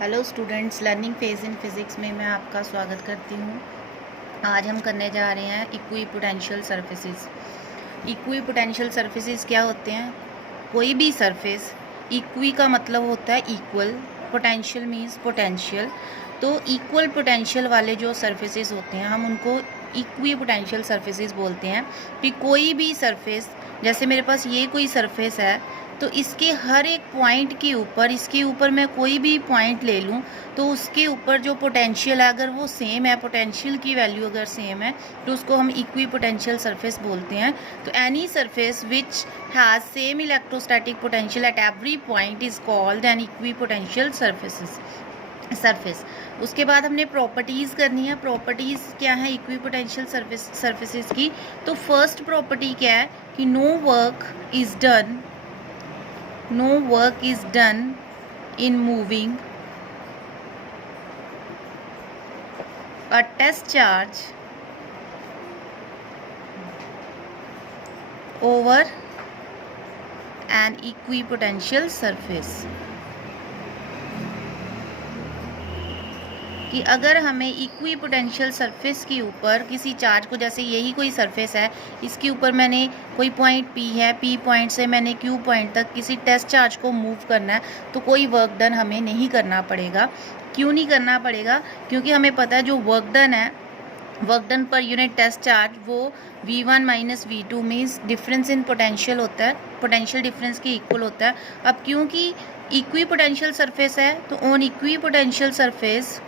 Hello students, learning phase in physics में मैं आपका स्वागत करती हूँ। आज हम करने जा रहे हैं equi potential surfaces. Equi potential surfaces क्या होते हैं? कोई भी सरफेस, इक्वी का मतलब होता है इक्वल, पोटेंशियल मीन्स पोटेंशियल। तो इक्वल पोटेंशियल वाले जो सरफेसेस होते हैं हम उनको इक्वी पोटेंशियल सरफेसेस बोलते हैं। कि कोई भी सरफेस, जैसे मेरे पास ये कोई सरफेस है तो इसके हर एक पॉइंट के ऊपर, इसके ऊपर मैं कोई भी पॉइंट ले लूँ तो उसके ऊपर जो पोटेंशियल है अगर वो सेम है, पोटेंशियल की वैल्यू अगर सेम है तो उसको हम इक्वी पोटेंशियल सरफेस बोलते हैं। तो any surface which has same electrostatic potential at every point is called an equi potential surface. उसके बाद हमने प्रॉपर्टीज़ करनी है। प्रॉपर्टीज़ क्या है इक्वी पोटेंशियल सरफेसेस की? तो फर्स्ट प्रॉपर्टी क्या है कि no work is done in moving a test charge over an equipotential surface। कि अगर हमें इक्वी पोटेंशियल सरफेस के ऊपर किसी चार्ज को, जैसे यही कोई सरफेस है, इसके ऊपर मैंने कोई पॉइंट P है, P पॉइंट से मैंने Q पॉइंट तक किसी टेस्ट चार्ज को मूव करना है तो कोई वर्क डन हमें नहीं करना पड़ेगा। क्यों नहीं करना पड़ेगा? क्योंकि हमें पता है जो वर्क डन है, वर्क डन पर यूनिट टेस्ट चार्ज वो V1 minus V2 means difference in potential होता है, पोटेंशियल डिफरेंस के इक्वल होता है। अब क्योंकि इक्वी पोटेंशियल सरफेस है तो on equipotential surface,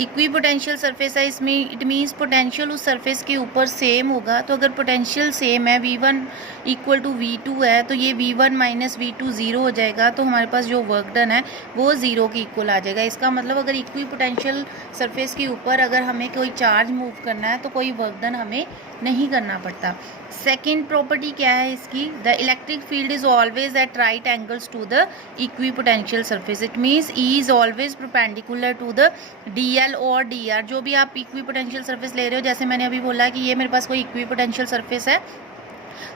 equi potential surface है, इसमें इट मीन्स पोटेंशियल उस सरफेस के ऊपर सेम होगा। तो अगर पोटेंशियल सेम है, V1 इक्वल टू V2 है, तो ये V1 माइनस V2 ज़ीरो हो जाएगा। तो हमारे पास जो वर्क डन है वो ज़ीरो के इक्वल आ जाएगा। इसका मतलब अगर इक्वी पोटेंशियल सरफेस के ऊपर अगर हमें कोई चार्ज मूव करना है तो कोई वर्क डन हमें नहीं करना पड़ता। सेकेंड प्रॉपर्टी क्या है इसकी? The electric field is always at right angles to the equipotential surface. It means E is always perpendicular to the DL और DR। जो भी आप इक्वी पोटेंशियल सरफेस ले रहे हो, जैसे मैंने अभी बोला कि ये मेरे पास कोई इक्वी पोटेंशियल सरफेस है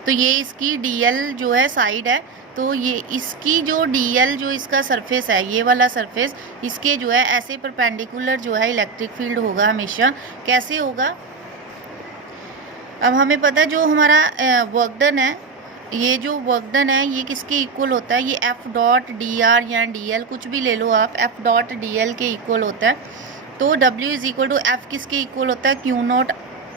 तो ये इसकी DL जो है साइड है, तो ये इसकी जो DL जो इसका सरफेस है, ये वाला सरफेस, इसके जो है ऐसे परपेंडिकुलर जो है इलेक्ट्रिक फील्ड होगा हमेशा। कैसे होगा? अब हमें पता है जो हमारा वर्क डन है, ये जो वर्क डन है ये किसके इक्वल होता है? ये F डॉट DR या DL कुछ भी ले लो आप, F डॉट DL के इक्वल होता है। तो W is equal to F किसके इक्वल होता है? Q naught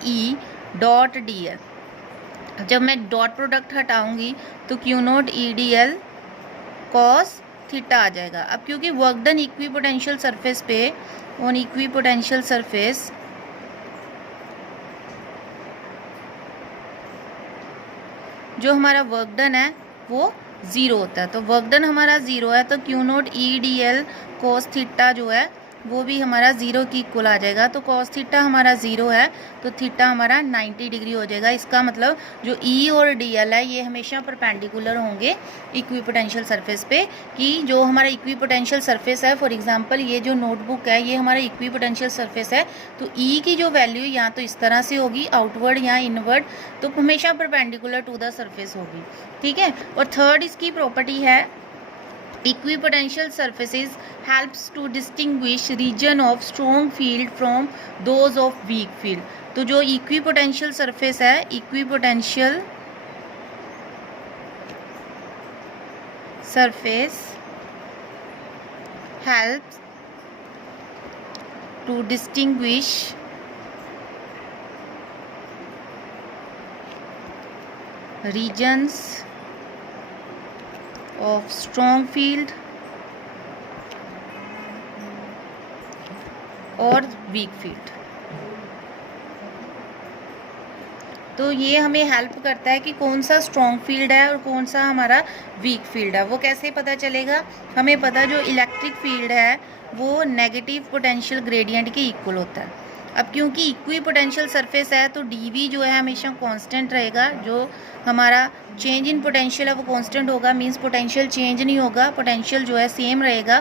E dot DL। जब मैं डॉट प्रोडक्ट हटाऊंगी तो Q naught E DL cos theta आ जाएगा। अब क्योंकि work done equipotential surface पे, ऑन इक्वी पोटेंशियल सरफेस, जो हमारा वर्क डन है वो ज़ीरो होता है। तो वर्क डन हमारा ज़ीरो है तो Q naught E DL cos theta जो है वो भी हमारा ज़ीरो की इक्वल आ जाएगा। तो कॉस थीटा हमारा ज़ीरो है तो थीटा हमारा 90 डिग्री हो जाएगा। इसका मतलब जो E और DL है ये हमेशा परपेंडिकुलर होंगे इक्वी पोटेंशियल सरफेस पे। कि जो हमारा इक्वी पोटेंशियल सरफेस है, फॉर एग्जांपल ये जो नोटबुक है ये हमारा इक्वी पोटेंशियल सरफेस है, तो E की जो वैल्यू या तो इस तरह से होगी आउटवर्ड या इनवर्ड, तो हमेशा परपेंडिकुलर टू द सरफेस होगी। ठीक है। और थर्ड इसकी प्रॉपर्टी है equipotential surfaces helps to distinguish region of strong field from those of weak field। तो जो equipotential surface है, equipotential surface helps to distinguish regions of strong field और वीक फील्ड। तो ये हमें हेल्प करता है कि कौन सा स्ट्रॉन्ग फील्ड है और कौन सा हमारा वीक फील्ड है। वो कैसे पता चलेगा? हमें पता जो इलेक्ट्रिक फील्ड है वो नेगेटिव पोटेंशियल ग्रेडियंट के इक्वल होता है। अब क्योंकि इक्वी पोटेंशियल सरफेस है तो DV जो है हमेशा कांस्टेंट रहेगा। जो हमारा चेंज इन पोटेंशियल है वो कांस्टेंट होगा, मींस पोटेंशियल चेंज नहीं होगा, पोटेंशियल जो है सेम रहेगा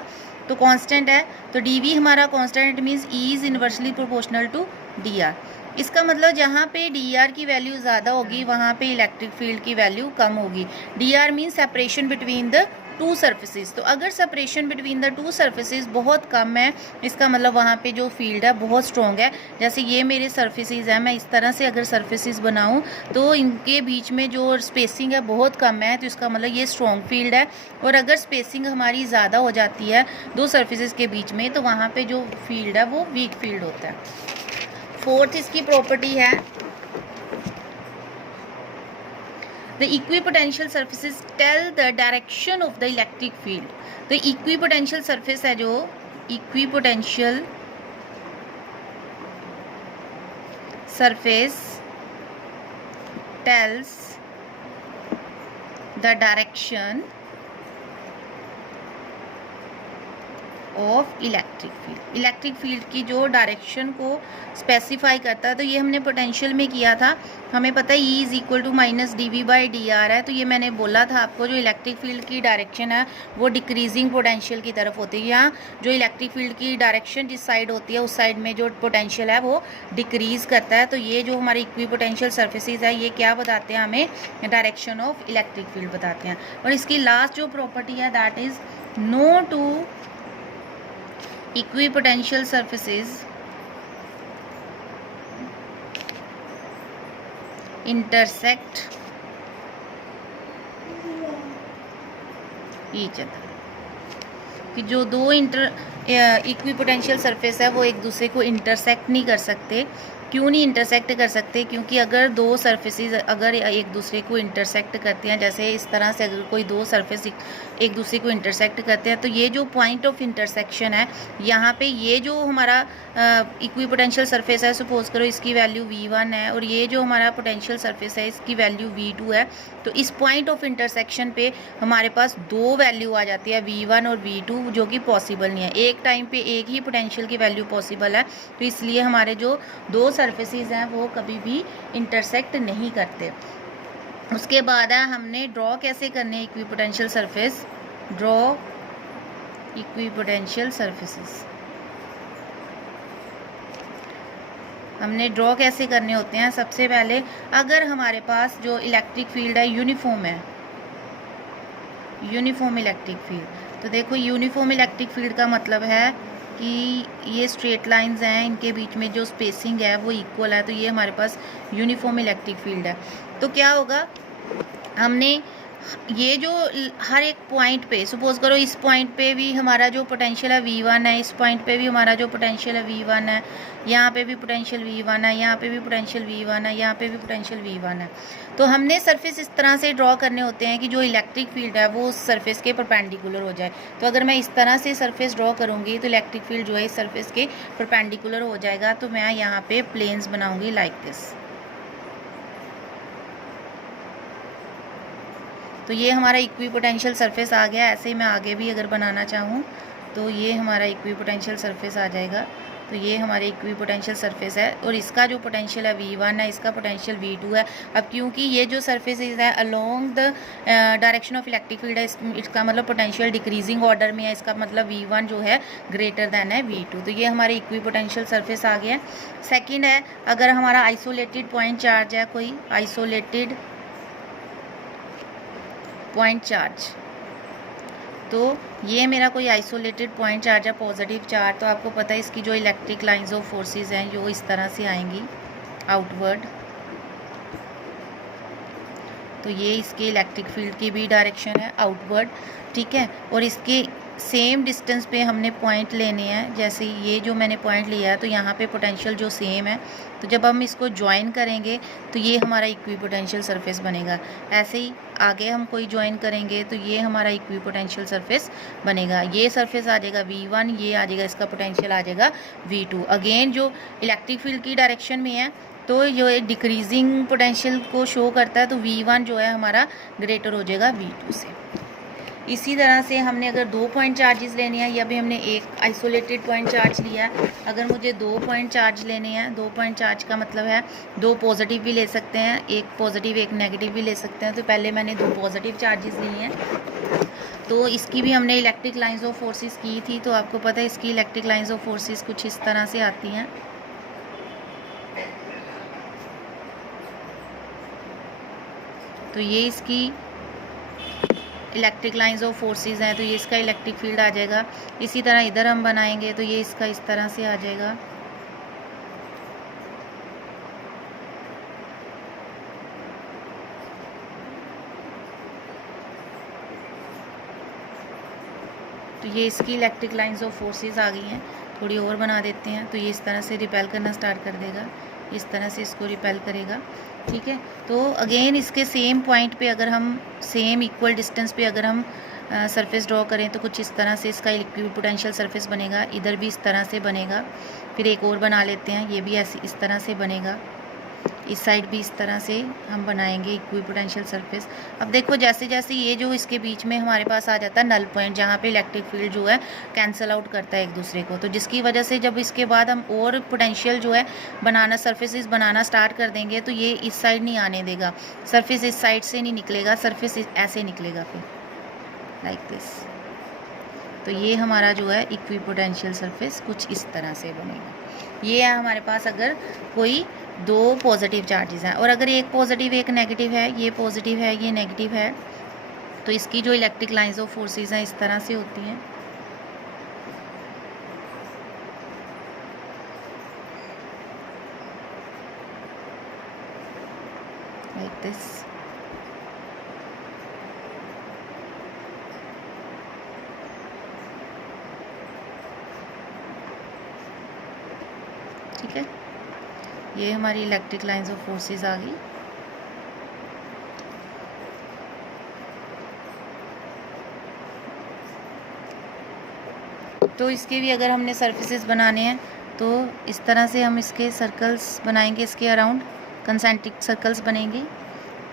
तो कांस्टेंट है। तो DV हमारा constant, it means E is inversely proportional to DR। इसका मतलब जहाँ पे डी आर की वैल्यू ज़्यादा होगी वहाँ पे इलेक्ट्रिक फील्ड की वैल्यू कम होगी। D R mean separation between the two surfaces. तो अगर separation between the two surfaces बहुत कम है, इसका मतलब वहाँ पे जो फील्ड है बहुत स्ट्रॉन्ग है। जैसे ये मेरे सर्फेसिस हैं, मैं इस तरह से अगर सर्फेसिस बनाऊँ तो इनके बीच में जो स्पेसिंग है बहुत कम है, तो इसका मतलब ये स्ट्रॉन्ग फील्ड है। और अगर स्पेसिंग हमारी ज़्यादा हो जाती है दो सर्फेसिस के बीच में, तो वहाँ पे जो फील्ड है वो वीक फील्ड होता है। फोर्थ इसकी प्रॉपर्टी है the equipotential surfaces tell the direction of the electric field. तो इक्विपोटेंशियल सर्फेस है जो equipotential surface tells the direction of electric field. Electric field की जो डायरेक्शन को स्पेसिफाई करता है। तो ये हमने पोटेंशियल में किया था, हमें पता है E is equal to minus d by d r है। तो ये मैंने बोला था आपको, जो इलेक्ट्रिक फील्ड की डायरेक्शन है वो डिक्रीजिंग पोटेंशियल की तरफ होती है। यहाँ जो इलेक्ट्रिक फील्ड की डायरेक्शन जिस साइड होती है उस साइड में जो पोटेंशियल है वो डिक्रीज़ करता है। तो ये जो हमारे इक्वी पोटेंशियल सर्फेसिस है ये क्या बताते हैं, हमें डायरेक्शन ऑफ इलेक्ट्रिक फील्ड बताते हैं। और इसकी लास्ट जो प्रॉपर्टी है that is no two equipotential surfaces intersect each other। कि जो दो इक्विपोटेंशियल सरफेस है वो एक दूसरे को इंटरसेक्ट नहीं कर सकते। क्यों नहीं इंटरसेक्ट कर सकते? क्योंकि अगर दो सरफेसेस अगर एक दूसरे को इंटरसेक्ट करते हैं, जैसे इस तरह से अगर कोई दो सरफेस एक दूसरे को इंटरसेक्ट करते हैं, तो ये जो पॉइंट ऑफ इंटरसेक्शन है यहाँ पे, ये जो हमारा इक्विपोटेंशियल सरफेस है, सपोज करो इसकी वैल्यू V1 है और ये जो हमारा पोटेंशियल सरफेस है इसकी वैल्यू V2 है। तो इस पॉइंट ऑफ इंटरसेक्शन पे हमारे पास दो वैल्यू आ जाती है V1 और V2, जो कि पॉसिबल नहीं है। एक टाइम पे एक ही पोटेंशियल की वैल्यू पॉसिबल है, तो इसलिए हमारे जो दो सरफेसेस हैं वो कभी भी इंटरसेक्ट नहीं करते। उसके बाद है हमने ड्रॉ कैसे करने equipotential surface, draw equipotential surfaces. हमने ड्रॉ कैसे करने होते हैं? सबसे पहले अगर हमारे पास जो इलेक्ट्रिक फील्ड है यूनिफॉर्म है, यूनिफॉर्म इलेक्ट्रिक फील्ड, तो देखो यूनिफॉर्म इलेक्ट्रिक फील्ड का मतलब है कि ये स्ट्रेट लाइंस हैं, इनके बीच में जो स्पेसिंग है वो इक्वल है, तो ये हमारे पास यूनिफॉर्म इलेक्ट्रिक फील्ड है। तो क्या होगा, हमने ये जो हर एक पॉइंट पे, सपोज करो इस पॉइंट पे भी हमारा जो पोटेंशियल है V1 है, इस पॉइंट पे भी हमारा जो पोटेंशियल है V1 है, यहाँ पे भी पोटेंशियल V1 है, यहाँ पे भी पोटेंशियल V1 है, यहाँ पे भी पोटेंशियल V1 है। तो हमने सरफेस इस तरह से ड्रॉ करने होते हैं कि जो इलेक्ट्रिक फील्ड है वो उस सरफेस के परपेंडिकुलर हो जाए। तो अगर मैं इस तरह से सरफेस ड्रॉ करूँगी तो इलेक्ट्रिक फील्ड जो है इस सरफेस के परपेंडिकुलर हो जाएगा। तो मैं यहाँ पे प्लेन्स बनाऊँगी लाइक दिस। तो ये हमारा इक्विपोटेंशियल सरफेस आ गया। ऐसे ही मैं आगे भी अगर बनाना चाहूँ तो ये हमारा इक्विपोटेंशियल सरफेस आ जाएगा। तो ये हमारे इक्विपोटेंशियल सरफेस है और इसका जो पोटेंशियल है V1 है, इसका पोटेंशियल V2 है। अब क्योंकि ये जो सरफेस है along the direction of electric field है, इसका मतलब पोटेंशियल डिक्रीजिंग ऑर्डर में है, इसका मतलब V1 जो है ग्रेटर देन है V2। तो ये हमारे इक्विपोटेंशियल सरफेस आ गया। सेकेंड है, अगर हमारा आइसोलेटेड पॉइंट चार्ज है, कोई आइसोलेटेड पॉइंट चार्ज, तो ये मेरा कोई आइसोलेटेड पॉइंट चार्ज है, पॉजिटिव चार्ज। तो आपको पता है इसकी जो इलेक्ट्रिक लाइंस ऑफ फोर्सेस हैं जो इस तरह से आएंगी आउटवर्ड। तो ये इसकी इलेक्ट्रिक फील्ड की भी डायरेक्शन है आउटवर्ड, ठीक है। और इसके सेम डिस्टेंस पे हमने पॉइंट लेने हैं। जैसे ये जो मैंने पॉइंट लिया है तो यहाँ पे पोटेंशियल जो सेम है, तो जब हम इसको ज्वाइन करेंगे तो ये हमारा इक्विपोटेंशियल सरफेस बनेगा। ऐसे ही आगे हम कोई ज्वाइन करेंगे तो ये हमारा इक्विपोटेंशियल सरफेस बनेगा। ये सरफेस आ जाएगा V1, ये आ जाएगा, इसका पोटेंशियल आ जाएगा V2। अगेन जो इलेक्ट्रिक फील्ड की डायरेक्शन में है तो ये डिक्रीजिंग पोटेंशियल को शो करता है, तो V1 जो है हमारा ग्रेटर हो जाएगा V2 से। इसी तरह से हमने अगर दो पॉइंट चार्जेस लेने हैं, या भी हमने एक आइसोलेटेड पॉइंट चार्ज लिया है, अगर मुझे दो पॉइंट चार्ज लेने हैं, दो पॉइंट चार्ज का मतलब है दो पॉजिटिव भी ले सकते हैं, एक पॉजिटिव एक नेगेटिव भी ले सकते हैं। तो पहले मैंने दो पॉजिटिव चार्जेस लिए हैं। तो इसकी भी हमने इलेक्ट्रिक लाइंस ऑफ फोर्सेस की थी। तो आपको पता है इसकी इलेक्ट्रिक लाइंस ऑफ फोर्सेस कुछ इस तरह से आती हैं। तो ये इसकी इलेक्ट्रिक लाइंस ऑफ फोर्सेस हैं, तो ये इसका इलेक्ट्रिक फील्ड आ जाएगा। इसी तरह इधर हम बनाएंगे तो ये इसका इस तरह से आ जाएगा। तो ये इसकी इलेक्ट्रिक लाइंस ऑफ फोर्सेस आ गई हैं। थोड़ी और बना देते हैं, तो ये इस तरह से रिपेल करना स्टार्ट कर देगा, इस तरह से इसको रिपेल करेगा। ठीक है, तो अगेन इसके सेम पॉइंट पे अगर हम सेम इक्वल डिस्टेंस पे अगर हम सरफेस ड्रॉ करें तो कुछ इस तरह से इसका इक्विपोटेंशियल सरफेस बनेगा। इधर भी इस तरह से बनेगा। फिर एक और बना लेते हैं, ये भी ऐसे इस तरह से बनेगा। इस साइड भी इस तरह से हम बनाएंगे इक्विपोटेंशियल सरफेस। अब देखो जैसे जैसे ये जो इसके बीच में हमारे पास आ जाता है नल पॉइंट, जहाँ पे इलेक्ट्रिक फील्ड जो है कैंसिल आउट करता है एक दूसरे को, तो जिसकी वजह से जब इसके बाद हम और पोटेंशियल जो है बनाना सरफेसेस बनाना स्टार्ट कर देंगे तो ये इस साइड नहीं आने देगा, सरफेस इस साइड से नहीं निकलेगा, सरफेस ऐसे निकलेगा फिर लाइक दिस। तो ये हमारा जो है इक्विपोटेंशियल सरफेस कुछ इस तरह से बनेगा। ये है हमारे पास अगर कोई दो पॉजिटिव चार्जेस हैं, और अगर एक पॉजिटिव एक नेगेटिव है, ये पॉजिटिव है ये नेगेटिव है, तो इसकी जो इलेक्ट्रिक लाइंस ऑफ फोर्सेस हैं इस तरह से होती हैं। Like this. ठीक है, ये हमारी इलेक्ट्रिक लाइंस ऑफ फोर्सेस आ गई। तो इसके भी अगर हमने सरफेसेस बनाने हैं तो इस तरह से हम इसके सर्कल्स बनाएंगे, इसके अराउंड कंसेंट्रिक सर्कल्स बनेंगे।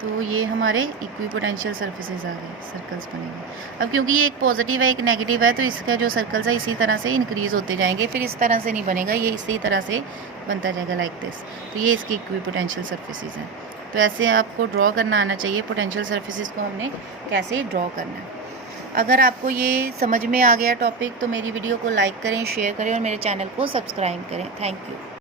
तो ये हमारे इक्विपोटेंशियल सरफेसेस आ गए, सर्कल्स बनेंगे। अब क्योंकि ये एक पॉजिटिव है एक नेगेटिव है, तो इसका जो सर्कल्स है इसी तरह से इंक्रीज़ होते जाएंगे, फिर इस तरह से नहीं बनेगा, ये इसी तरह से बनता जाएगा लाइक दिस। तो ये इसकी इक्विपोटेंशियल सरफेसेस हैं। तो ऐसे आपको ड्रॉ करना आना चाहिए पोटेंशियल सरफेसेस को हमने कैसे ड्रॉ करना है। अगर आपको ये समझ में आ गया टॉपिक तो मेरी वीडियो को लाइक करें, शेयर करें और मेरे चैनल को सब्सक्राइब करें। Thank you.